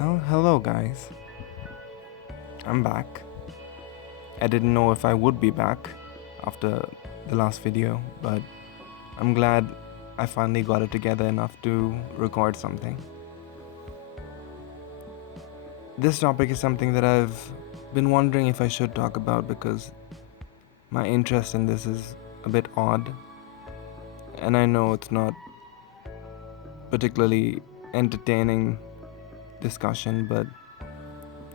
Well, hello guys. I'm back. I didn't know if I would be back after the last video, but I'm glad I finally got it together enough to record something. This topic is something that I've been wondering if I should talk about because my interest in this is a bit odd, and I know it's not particularly entertaining discussion, but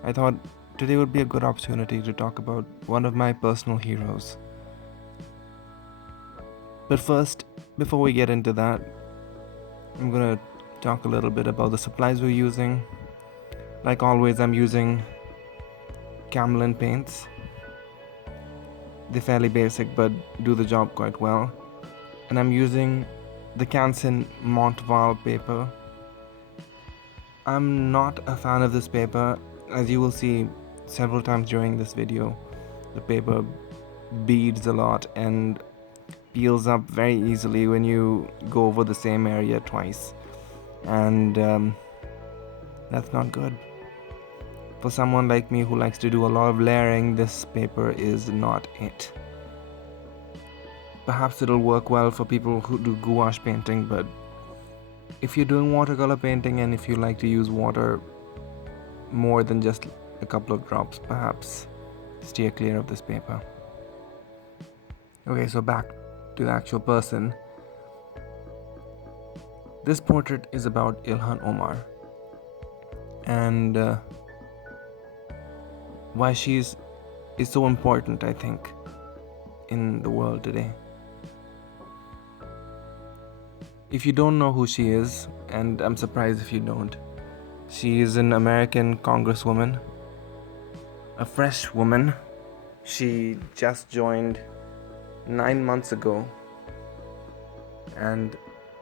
I thought today would be a good opportunity to talk about one of my personal heroes. But first, before we get into that, I'm gonna talk a little bit about the supplies we're using. Like always, I'm using Camlin paints. They're fairly basic but do the job quite well. And I'm using the Canson Montval paper. I'm not a fan of this paper. As you will see several times during this video, the paper beads a lot and peels up very easily when you go over the same area twice, and that's not good. For someone like me who likes to do a lot of layering, this paper is not it. Perhaps it'll work well for people who do gouache painting, but if you're doing watercolor painting and if you like to use water more than just a couple of drops, perhaps steer clear of this paper. Okay, so back to the actual person. This portrait is about Ilhan Omar and why she's is so important, I think, in the world today. If you don't know who she is, and I'm surprised if you don't, she is an American congresswoman, a fresh woman. She just joined 9 months ago, and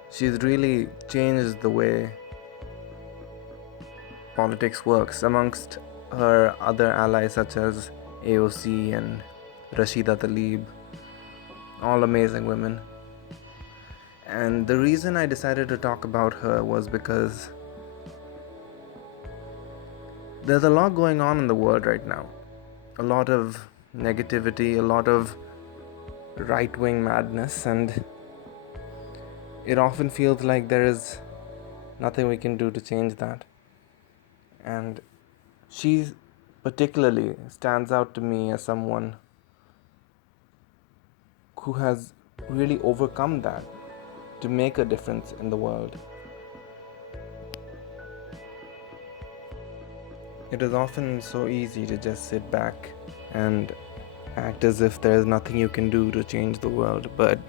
she's really changed the way politics works amongst her other allies such as AOC and Rashida Tlaib, all amazing women. And the reason I decided to talk about her was because there's a lot going on in the world right now. A lot of negativity, a lot of right-wing madness, and it often feels like there is nothing we can do to change that. And she particularly stands out to me as someone who has really overcome that to make a difference in the world. It is often so easy to just sit back and act as if there is nothing you can do to change the world, but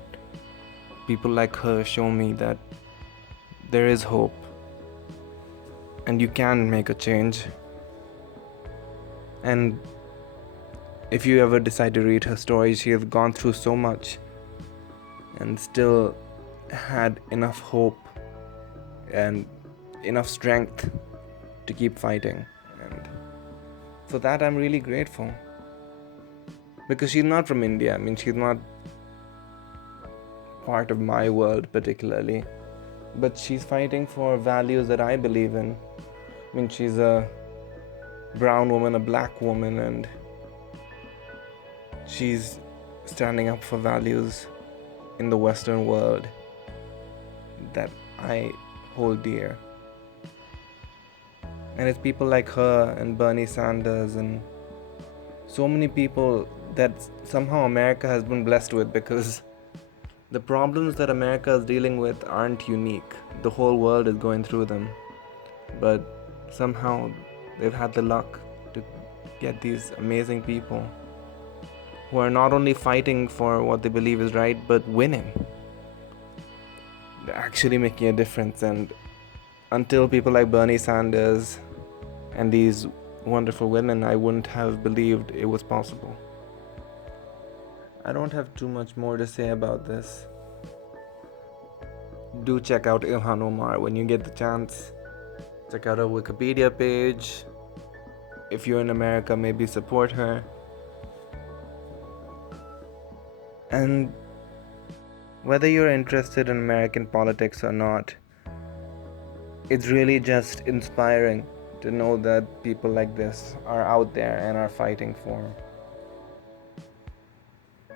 people like her show me that there is hope and you can make a change. And if you ever decide to read her story, she has gone through so much and still had enough hope and enough strength to keep fighting. And for that, I'm really grateful. Because she's not from India. I mean, she's not part of my world particularly. But she's fighting for values that I believe in. I mean, she's a brown woman, a black woman, and she's standing up for values in the Western world that I hold dear. And it's people like her and Bernie Sanders and so many people that somehow America has been blessed with, because the problems that America is dealing with aren't unique. The whole world is going through them. But somehow they've had the luck to get these amazing people who are not only fighting for what they believe is right, but winning. They're actually making a difference. And until people like Bernie Sanders and these wonderful women, I wouldn't have believed it was possible. I don't have too much more to say about this. Do check out Ilhan Omar when you get the chance. Check out her Wikipedia page. If you're in America, maybe support her. And whether you're interested in American politics or not, it's really just inspiring to know that people like this are out there and are fighting for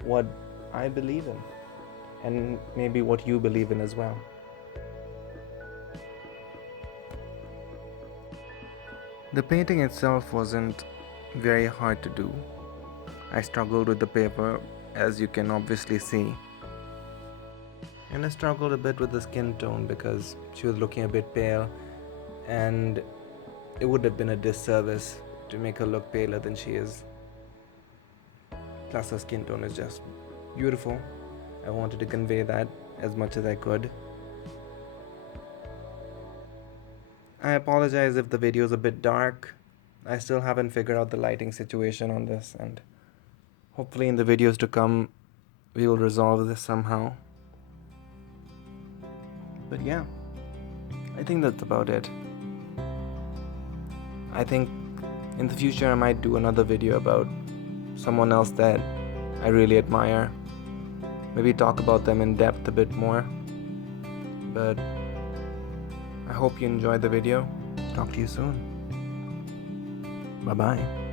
what I believe in, and maybe what you believe in as well. The painting itself wasn't very hard to do. I struggled with the paper, as you can obviously see. And I struggled a bit with the skin tone because she was looking a bit pale, and it would have been a disservice to make her look paler than she is. Plus, her skin tone is just beautiful. I wanted to convey that as much as I could. I apologize if the video is a bit dark. I still haven't figured out the lighting situation on this, and hopefully in the videos to come we will resolve this somehow. But yeah, I think that's about it. I think in the future I might do another video about someone else that I really admire. Maybe talk about them in depth a bit more. But I hope you enjoyed the video. Talk to you soon. Bye bye.